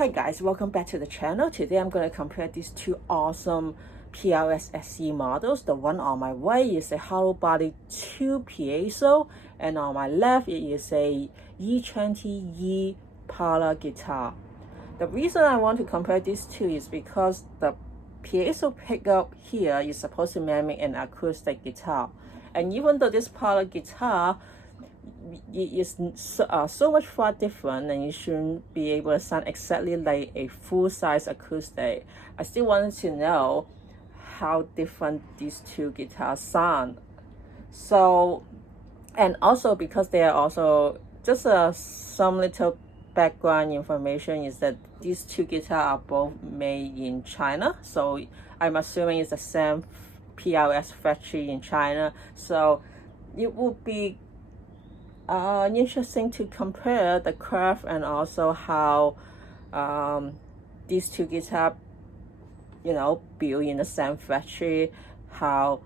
Hi guys, welcome back to the channel. Today I'm going to compare these two awesome PRS SE models. The one on my right is a Hollowbody 2 Piezo, and on my left it is a E20E parlor guitar. The reason I want to compare these two is because the Piezo pickup here is supposed to mimic an acoustic guitar, and even though this parlor guitar is so much far different and you shouldn't be able to sound exactly like a full-size acoustic, I still wanted to know how different these two guitars sound. So, and also because they are also just some little background information is that these two guitars are both made in China, so I'm assuming it's the same PRS factory in China, so it would be interesting to compare the curve and also how these two guitars, built in the same factory, how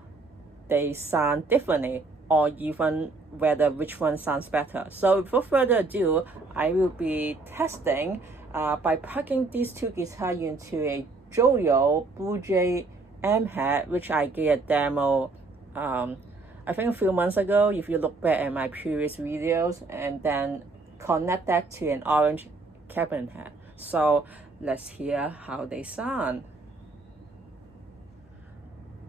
they sound differently, or even whether which one sounds better. So without further ado, I will be testing by plugging these two guitars into a Joyo Blue Jay M head, which I gave a demo I think a few months ago, if you look back at my previous videos, and then connect that to an orange cabinet head. So let's hear how they sound.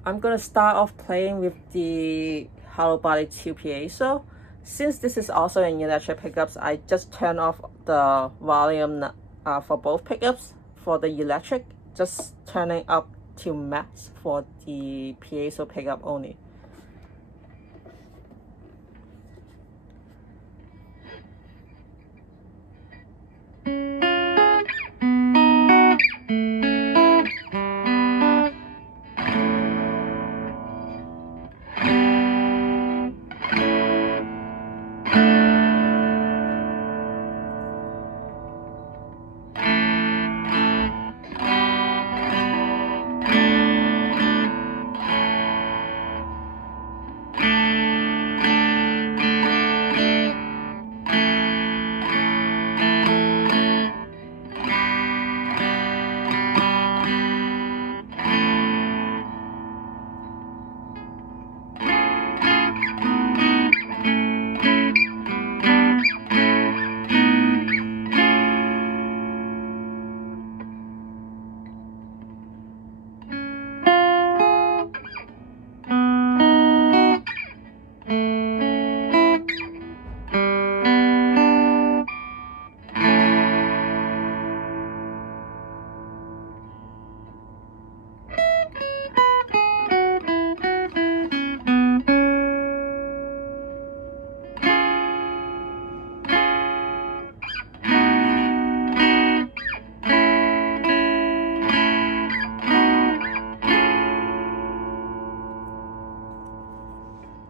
I'm gonna start off playing with the Hollowbody 2 Piezo. Since this is also an electric pickups, I just turn off the volume for both pickups. For the electric, just turning up to max for the Piezo pickup only.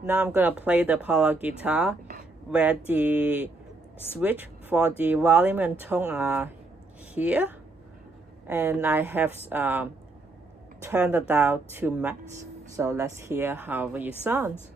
Now I'm gonna play the parlor guitar, where the switch for the volume and tone are here, and I have turned it down to max. So let's hear how it sounds.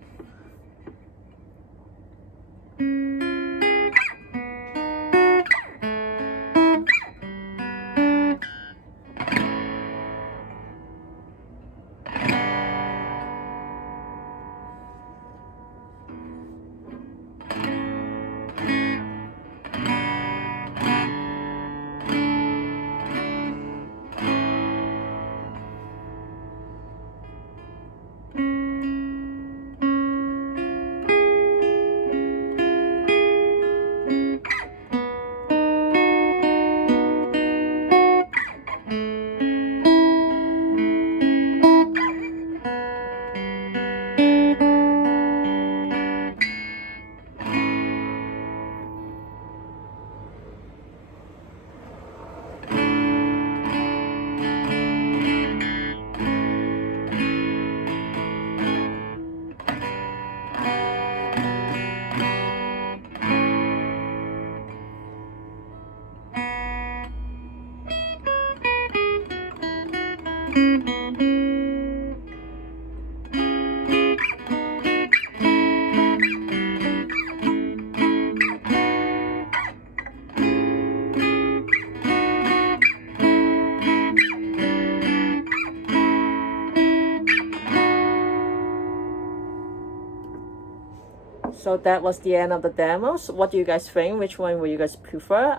So that was the end of the demos. What do you guys think? Which one would you guys prefer?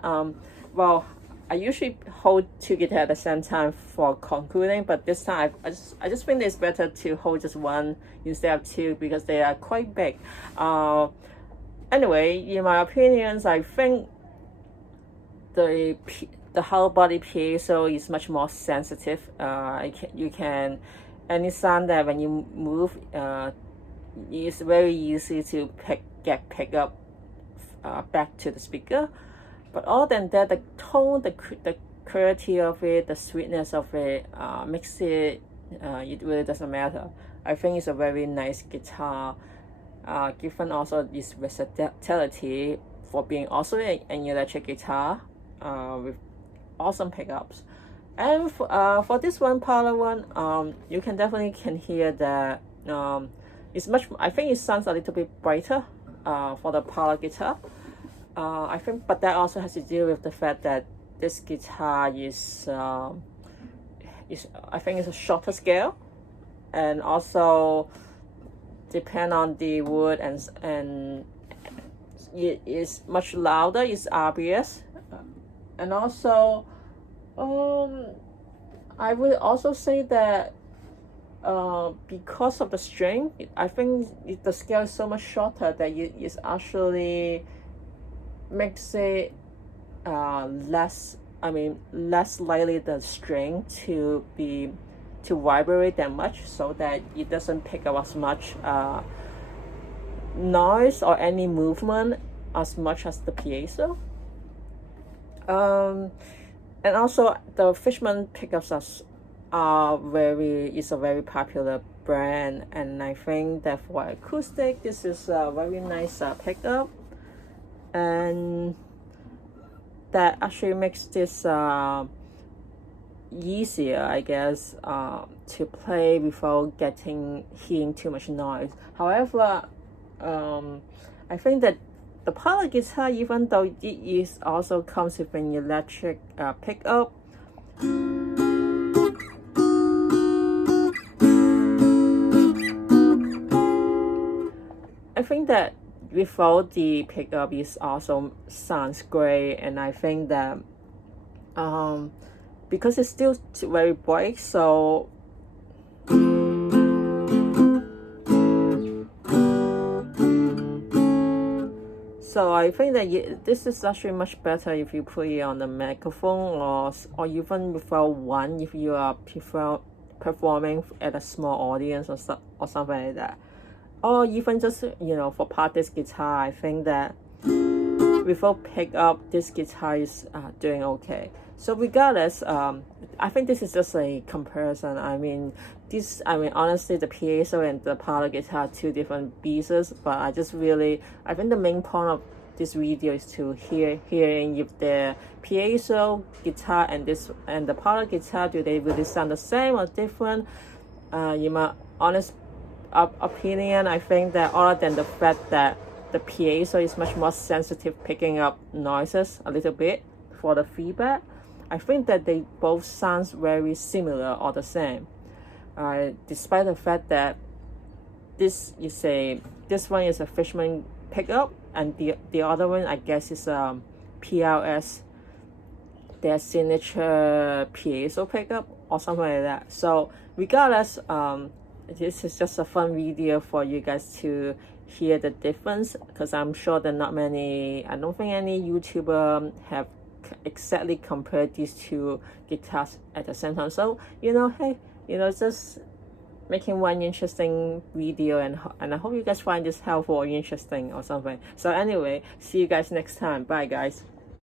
Well, I usually hold two guitars at the same time for concluding, but this time I just think it's better to hold just one instead of two because they are quite big. Anyway, in my opinions, I think the Hollowbody piezo is much more sensitive. You can any sound that when you move, it's very easy to get pick up back to the speaker. But other than that, the tone, the clarity of it, the sweetness of it, makes it, it really doesn't matter. I think it's a very nice guitar, given also its versatility for being also an electric guitar with awesome pickups. And for this one, parlor one, you can definitely hear that it's much. I think it sounds a little bit brighter for the parlor guitar. I think, but that also has to do with the fact that this guitar is I think it's a shorter scale, and also depend on the wood and it is much louder. It's RBS, and also I would also say that because of the string, I think the scale is so much shorter that it is actually makes it less likely the string to vibrate that much, so that it doesn't pick up as much noise or any movement as much as the piezo. And also the Fishman pickups is a very popular brand, and I think that for acoustic this is a very nice pickup, and that actually makes this easier, I guess, to play without hearing too much noise. However, I think that the parlor guitar, even though it is also comes with an electric pickup, I think that without the pickup it also sounds great. And I think that because it's still very bright, so I think that this is actually much better if you put it on the microphone, or even without one, if you are performing at a small audience or something like that. Or even just, for practice guitar, I think that without pickup, this guitar is doing okay. So regardless, I think this is just a comparison. Honestly, the piezo and the parlor guitar are two different pieces, but I think the main point of this video is to hearing if the piezo guitar and the parlor guitar, do they really sound the same or different? In my honest opinion, I think that other than the fact that the piezo is much more sensitive, picking up noises a little bit for the feedback, I think that they both sound very similar or the same. Despite the fact that this one is a Fishman pickup, and the other one, I guess, is PRS, their signature piezo pickup or something like that. So regardless, this is just a fun video for you guys to hear the difference, because I'm sure that I don't think any YouTuber have exactly compared these two guitars at the same time. So hey, just making one interesting video, and I hope you guys find this helpful or interesting or something. So anyway, see you guys next time. Bye guys.